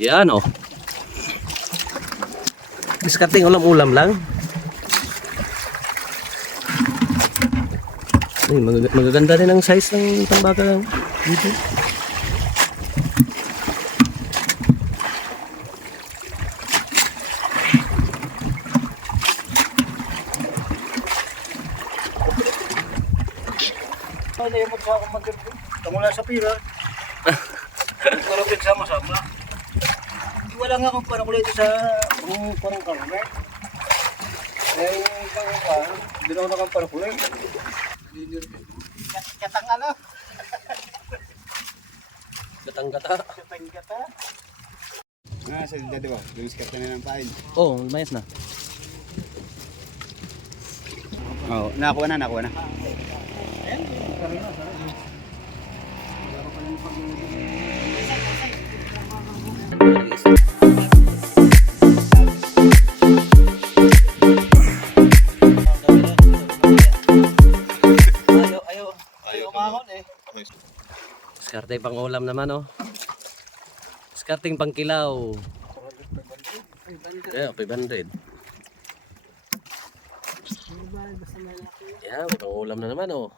Yan oh. Discarding ulam-ulam lang. Ay, magaganda din ang size ng tambaga dito. Ano yung magsakang mag-garbo? Mula sa pira. Parang pigsama-sama. Wala nga akong parang ulit sa parang karne. Eh, hindi na ako nakamparang ulit. Katang ano? Gatang-gata. Katang-gata. Sa dinda diba? Lumis ka na ng pain. Oh, mayas na. Oo, nakuha na. Ayaw umahon eh. Discarding pang ulam naman oh. Discarding pang kilaw. Yeah, 500. Yeah, may pang ulam na naman oh.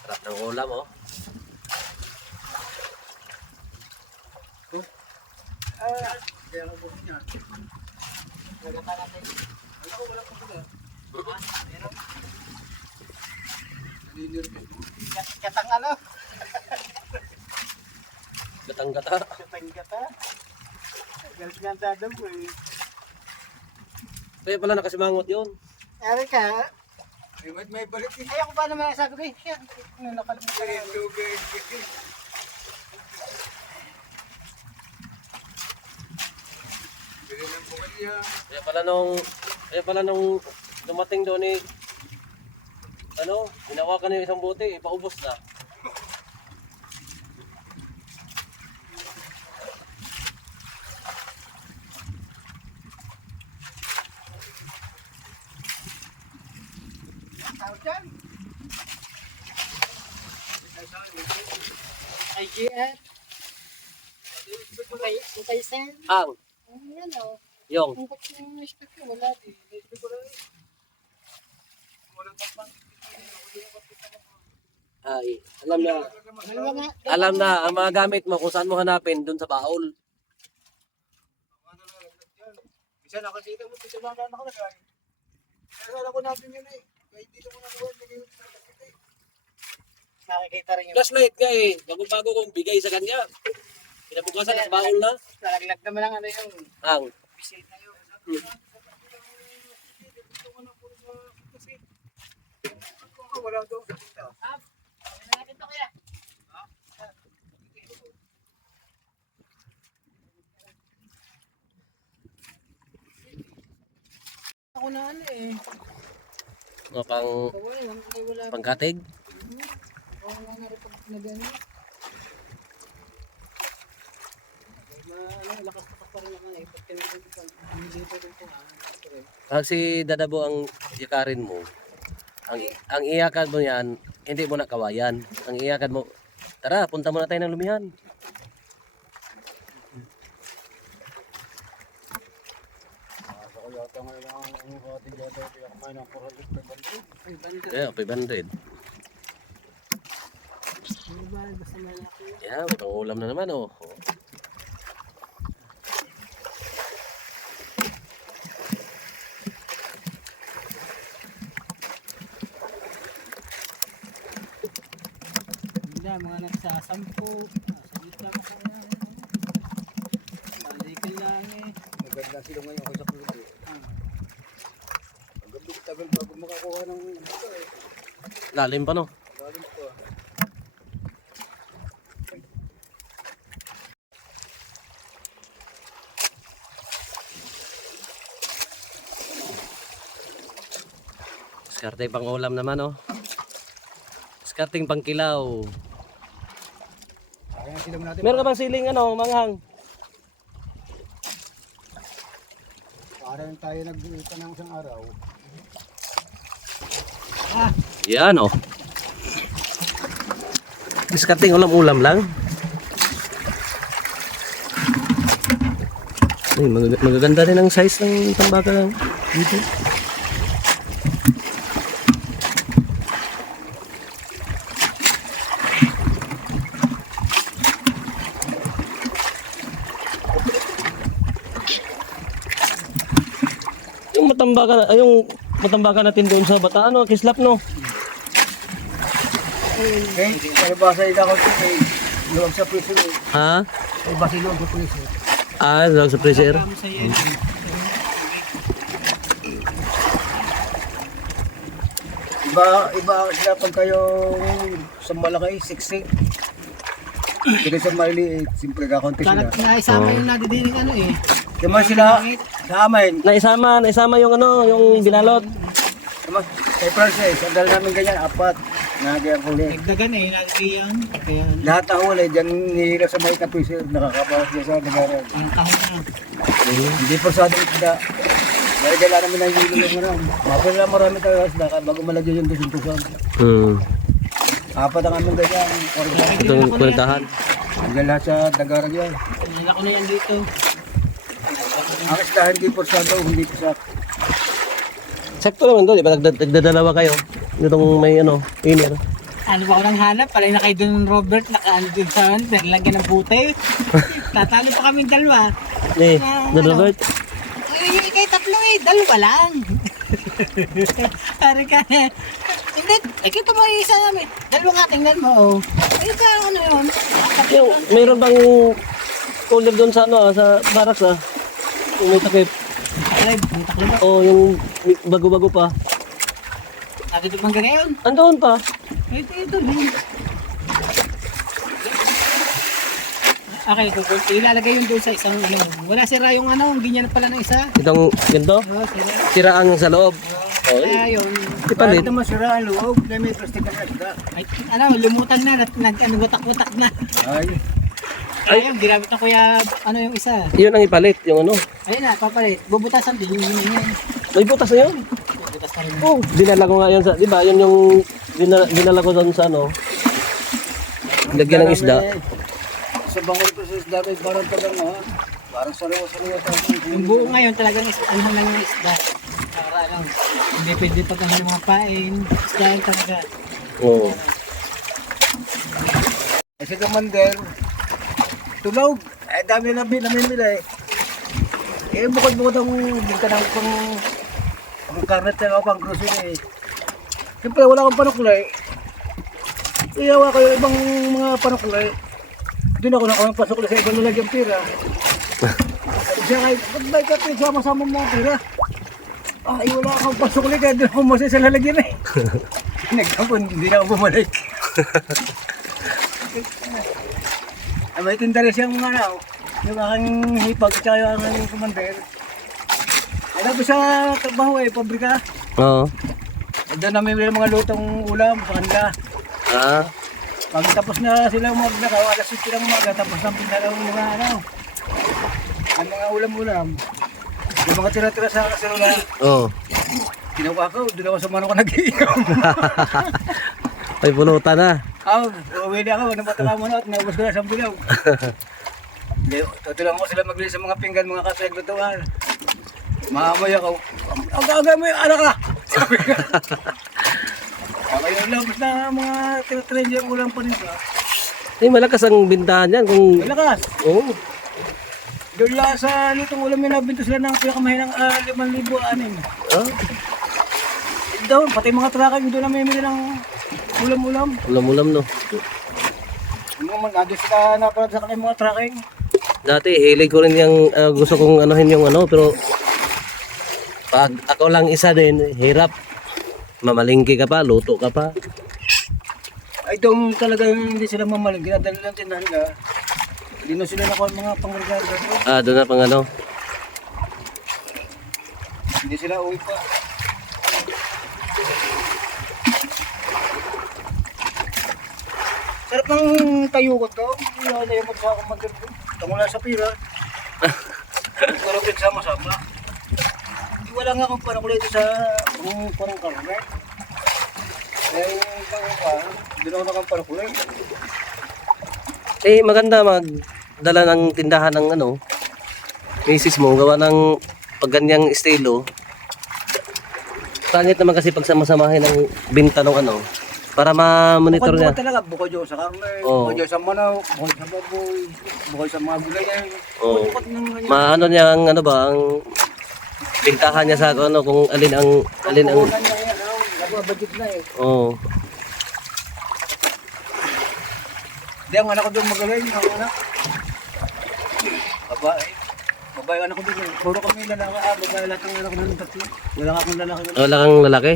Sarap ng ulam oh. Kaya ang buhay niya. Nagata natin. Wala pa sila. Meron. Katang ano? Gatang-gata. Katang-gata. Galit nga ang dadam ko eh. Kaya pala nakasimangot yun. Ari ka. May balik din. Ayaw ko pa naman sabi ko. Nakalimutan ko. Kaya pala nung dumating doon eh, hinawakan yung isang bote, paubos na. IGN. Mukay sen. Ang, Yan o. yung, Ang bakit yung na-stick ko, wala di. Na-stick ko lang eh. Wala pa pang. ay, alam na, ang mga gamit mo kung saan mo hanapin, dun sa baul. Bisa nakasita mo, bisa lang na nakalagay. Kaya ko natin yun eh. Kahit dito mo nakuha, nakikita rin yun. Flashlight nga eh, bago-bago kong bigay sa kanya. Pinabukasan sa baul na. Nalaglag naman ang ano yung Ang, bisita yun. Wala daw. Nakakita ko yan. Ako na ano eh. Wala. pangkatig. Wala na rin pag nagano. Lakas pa rin naman eh. Pag dito rin po Pag si Dadabo ang yakarin mo, ang iyakan mo yan, hindi mo na kawayan. Ang iyakan mo, tara, punta muna tayo ng lumihan. Yeah, 500. Yeah, may pangulam na naman oh. Mga nagsasampo, saglit lang ako yan. Balikan lang eh. Maganda sila ngayon ako sa pulubi. Ang gabi tagal bago makakuha ng ito eh. Lalim pa no? Lalim pa. Diskarte pang ulam naman oh. Diskarting pang kilaw. Kaya silang natin. Meron ka bang siling ano, manghang? Parang tayo nag-uita ng isang araw. Yan oh. Diskarting ulam-ulam lang. Ay, magaganda rin ang size ng tambaga dito. Yung matambakan natin doon sa Bataan, no? Kislap, no? Okay, ano ba sa ila ko luwag sa preso eh. Ha? Ay ba silog sa preso? Doon sa freezer. Iba sila pag kayo sa malaki, siksik. Kasi sa maliit, siyempre kakunti sila. Naisama yung nadidinig ano eh. Naman sila sa amin. Naisama yung ano, yung binalot. Naman, kay Francis, ang dala namin ganyan, 4 na ganyan huli. Nagdagan eh, nadidiyan. Kaya Lahat ng huli, dyan nihila sa may kapisir, nakakapawas niya sa nagaran. ang kahon na. Hindi po sa ating isda. Dahil dala namin ng hilo yung ano. Mapin lang marami tayo isda bago malagyan yung dusun-tusan. 4 ang aming ganyan. Itong kwentahan. Hanggang lahat sa dagaran yan. Nila ko na yan dito. Ang isda hindi po sa daw, hindi po sa... Sakto naman doon, di ba? Nagdadalawa kayo. Itong may ano, inner. Ano ba ako nang hanap? Palay na kayo doon Robert, nakaano doon sa lagyan ng puti. Tatalo pa kami dalawa. Robert. Yung ikay tatlo eh, dalawa lang. Pare ka hindi, kita mo yung isa namin. Dalawa nga, tingnan mo oh. Ay ka, ano yun? Yung, mayroon bang cooler doon sa ano, sa barracks ah? Yung may takip. May taklo ba? O yung bago-bago pa. Nandito bang ngayon? Andoon pa. Ito din. Okay, ilalagay yun doon sa isang ano. Wala sira yung ano, hindi niya na pala ng isa. Itong ganito, Oo, sira. siraan sa loob. Kaya yun. Ipalit. Ito masira ang loob, na may plastic na isda. Ay, ano, lumutang na, watak-watak na. Ay, Kaya yun, ginamit na kuya, ano yung isa. Yun ang ipalit, yung ano. Ayun na, papalit. Bubutasan din yun yun. May butas na yun. Bubutas na rin. Oh, dinala ko nga yan sa, di ba? Yun yung dinala ko doon sa ano. Lagyan ng isda. Sa bangol ko sa isda, may parang tagang ha. Parang sariwa-sariwa tayo. Yung buo ngayon talagang ano lang yung isda. Para lang, hindi pwede pag ano yung mga pain. Isda yun talaga. Oo. Kasi Commander, tulog. Eh, dami na namimila eh. Eh, bukod-bukod ang bigta ng pang karnet na ako, pang grocery eh. Siyempre, wala akong panuklay. Iyawa ko yung ibang mga panuklay. Doon ako na pasok sa ibang nalagyan pira. Sabi siya, ay, ba't ba ikaw sama-sama mo ang pira? Ay, wala akong pasukli kaya doon ako masaya sa lalagyan eh. Nagkapon, hindi na ako bumalik. Ay, may tinda rin siyang mga ano, yung aking hipag at yung aking Commander. Ay, tapos sa trabaho eh, pabrika. Oo. Doon namin yung mga lutong ulam sa kanila. Ah. Pag tapos na sila maglakaw, alas 7 ng umaga, tapos na pinalaw yung mga ano, ang mga ulam-ulam. Yung mga tira-tira sa kaserula, Oo. kinuha ko, doon ako sa manok ko nag-iinom. Ay, pulutan na. Uwi na ako, napataka mo na at naubos ko na sa bilaw. Tutulang ko sila maglinis sa mga pinggan, mga kaseglutuan. Maamoy ako, ang gagawin mo yung anak ka! Sabi ka. Kaya lang, basta mga tira-tira yung ulam pa rin ba? Eh, malakas ang bintahan yan kung... Malakas! Oo. Doon lang sa lutong ulam yung nabinto sila ng pinakamahinang 5,000 Ah, doon, pati mga trucker doon na may mili ng ulam-ulam. ulam-ulam no. Ano man, nandun sila naparad sa kanilang mga trucking. Dati, hilig ko rin yung gusto kong anuhin yung ano, pero pag ako lang isa din, hirap. Mamalingki ka pa, luto ka pa. Ay, doon talaga hindi sila mamaling. Ginadali lang tinahan ka. Hindi na sila nakuha mga pangregalo. Ah, doon na pang ano. Hindi sila uwi pa. Sarap ng tayo ko to. Hindi mo sa akong mag-irdo. Mula sa pira. Karapit sama-sama. Wala nga akong parang ulit sa parang karne. Eh, hindi na ako nakamparang ulit. Eh, maganda magdala ng tindahan ng ano, misis mo, gawa ng pag ganyang estilo. Pangit naman kasi pagsama-samahin ng binta ng ano, para ma-monitor niya. Bukod talaga, bukod yun sa karne, Oo. bukod yun sa manok, bukod sa baboy, bukod sa mga gulayan. Oo. Bukod ng ganyan. Maano niya ang ano ba, ang bintahan niya sa ano, kung alin ang Kukulan niya yan, nababadget na eh. oh. Hindi, ang anak ko doon magaling, ang anak. Babae. Babae anak ko doon. Puro kami lalaki. Babae lahat ang anak ko doon tatlo. Wala akong lalaki doon. Wala kang lalaki.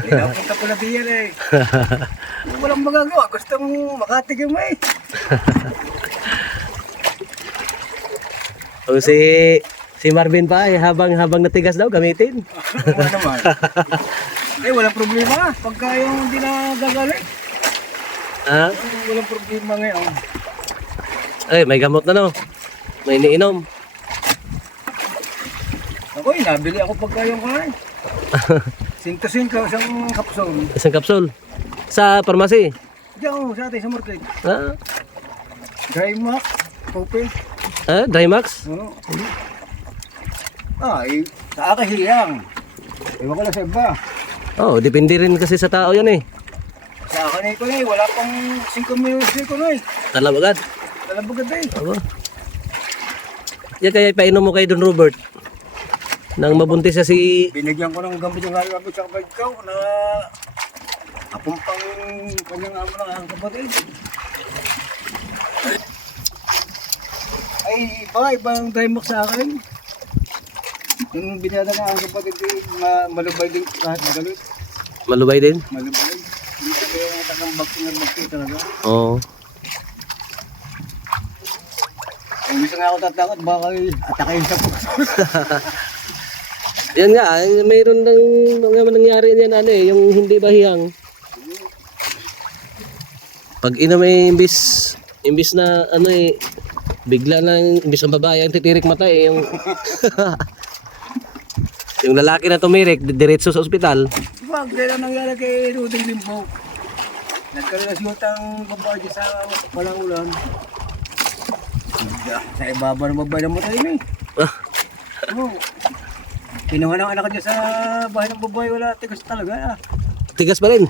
Hindi na punta ko na diyan eh. Walang magagawa. Gusto mong makatigim eh. O si Marvin pa eh, habang natigas daw gamitin. Wala naman. Eh, walang problema. Pagka yung hindi na gagaling. Ha? Walang problema ngayon. Ay, may gamot na no. May iniinom. Ako, nabili ako pagka yung kain. 5-5 isang kapsul. Isang kapsul. Sa pharmacy. Diyan, sa atin sa market. Ha? Dry max, open. Ha? Drymax? Oo. Sa akin hiyang. Ewan ko lang sa iba. Oh, depende rin kasi sa tao yan eh. Sa akin ito eh, wala pang 5 minutos ko na eh. Talab agad. Talabagad eh. Aba. Yan kaya ipainom mo kay Don Robert. Nang mabuntis siya si... Binigyan ko ng gamit yung halimabot sa kapag ikaw na apumpang kanyang amo ng aking kapatid. Ay, iba yung Drymax sa akin. Yung binada ng aking kapatid eh, malubay din kahit magalit. Malubay din? Malubay. Hindi ka yung tagang bagti talaga. Oo. Kung gusto nga ako tatakot, baka atakayin sa puso. Yan nga, mayroon ng mga nangyari niyan ano eh, yung hindi bahiyang. Pag inom eh, imbis na ano eh, bigla lang, imbis ng babae ang titirik mata eh, yung yung lalaki na tumirik, diretso sa ospital. Wag, kaya nangyari kay Ruding Limbo. Nagkaroon na siyotang babae dyan sa walang ulan. Sa ibaba ng babae na matay na eh. Oo. Kinuha ng anak dyan sa bahay ng babae, wala tigas talaga. Tigas pa rin.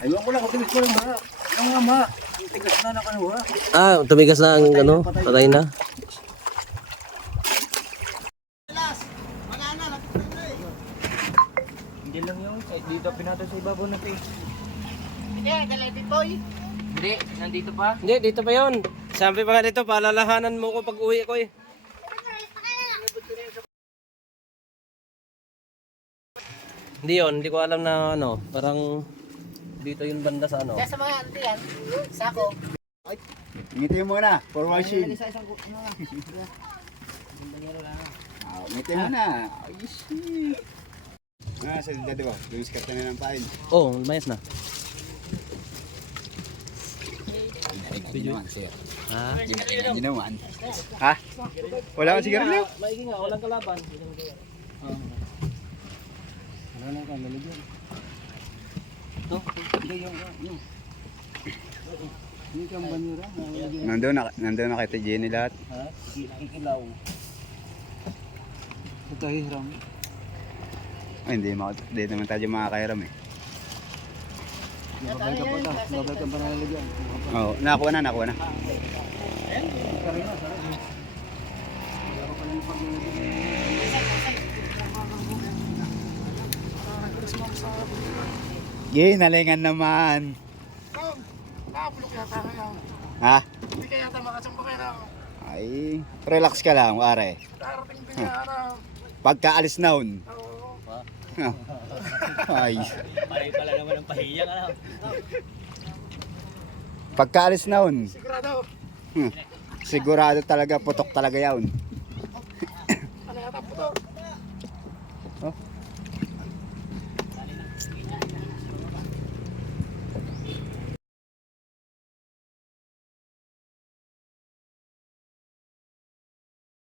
Aywan ko lang kung tigas pa rin ba. Ang ama, yung tigas na nakanuha. Ah, tumigas na ang ano, patay na. Hindi lang yun, kahit dito pinatay sa ibabaw ng page. Hindi, nandito pa. Hindi, dito pa yun. Sabi pa nga dito, paalalahanan mo ko pag uwi ko eh. Hindi yun, hindi ko alam na ano, parang dito yung banda sa ano. Sa mga ano yan, sako. Ngitin mo na, for washing. Ngitin mo na. Ay, shit. Sa dito ba? Lumis ka na ng pain. Oh, mayas na. Ginawan, sir. Ha? Ginawan. Ha? Wala akong sigarilyo? Maigi nga, walang kalaban. Wala lang ka, lalagyan. Ito, hindi yung. Hindi kang banyura. Nandun na kay Jenny lahat. Ha? Kikilaw. Ito hiram. Ay, hindi naman tayo makakahiram eh. Babay ka pa ta. Babay ka pa na lalagyan. Oo, nakuha na. Yay, nalingan naman. Ha? Hindi kaya yata makasamba kayo na Ay, relax ka lang, pare. darating din na araw. Pagkaalis naon. Ay. Pala naman ang pahiyang ano. Pagkaalis naon. Sigurado. Sigurado talaga, putok talaga yaon. Ano yata po to? Oh,